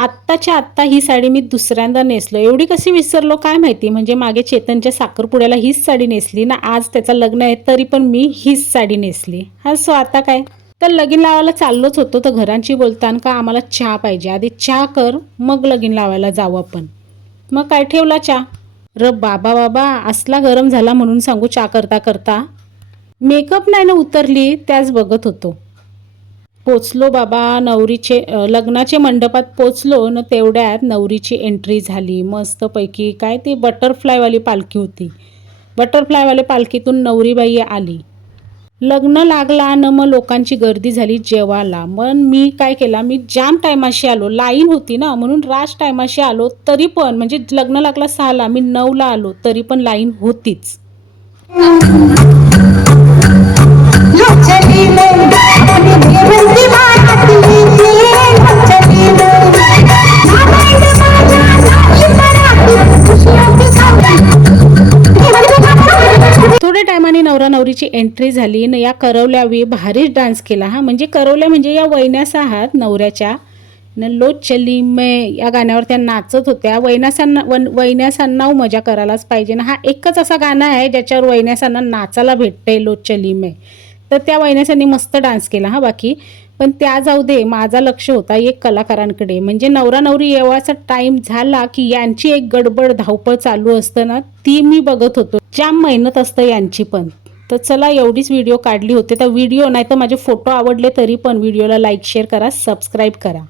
आत्ताच्या आत्ता ही साडी मी दुसऱ्यांदा नेसलो. एवढी कशी विसरलो काय माहिती. म्हणजे मागे चेतनच्या साखरपुड्याला हीच साडी नेसली ना, आज त्याचं लग्न आहे तरी पण मी हीच साडी नेसली. हा सो आता काय, तर लगीन लावायला चाललोच होतो तर घरांची बोलताना का आम्हाला चहा पाहिजे, आधी चहा कर मग लगीन लावायला जाऊ आपण. मग काय ठेवला चहा. र बाबा बाबा असला गरम झाला म्हणून सांगू. चहा करता करता मेकअप नाही ना उतरली त्याच बघत होतो. पोचलो बाबा नवरीचे लग्नाचे मंडपात पोचलो न तेवढ्यात नवरीची एंट्री झाली मस्तपैकी. काय ती बटरफ्लायवाली पालखी होती. बटरफ्लायवाली पालखीतून नवरीबाई आली. लग्न लागला न मग लोकांची गर्दी झाली जेवायला. मग मी काय केला, मी जाम टायमाशी आलो, लाईन होती ना म्हणून राज टायमाशी आलो. तरी पण म्हणजे लग्न लागला 6ला, मी 9ला आलो तरी पण लाईन होतीच. थोड्या टायमाने नवरा नवरीची एंट्री झाली न या करवल्यावी भारीच डान्स केला. हा म्हणजे करवल्या म्हणजे या वैन्यासा आहात नवऱ्याच्या न लो चली मैं या गाण्यावर त्या नाचत होत्या. वैन्यासांना मजा करायलाच पाहिजे ना. हा एकच असा गाणं आहे ज्याच्यावर वैन्यासांना नाचायला भेटते लो चली मैं. तर त्या वैन्यासांनी मस्त डान्स केला. हा बाकी पण त्या जाऊ दे, माझा लक्ष होता एक कलाकारांकडे. म्हणजे नवरा नवरी येवाचा टाइम झाला की यांची एक गडबड धावपळ चालू असतं ना, ती मी बघत होतो. जाम मेहनत असतं यांची पण. तर चला एवढीच व्हिडिओ काढली होते. तर व्हिडिओ नाही तर माझे फोटो आवडले तरी पण व्हिडिओला लाईक शेअर करा, सबस्क्राईब करा.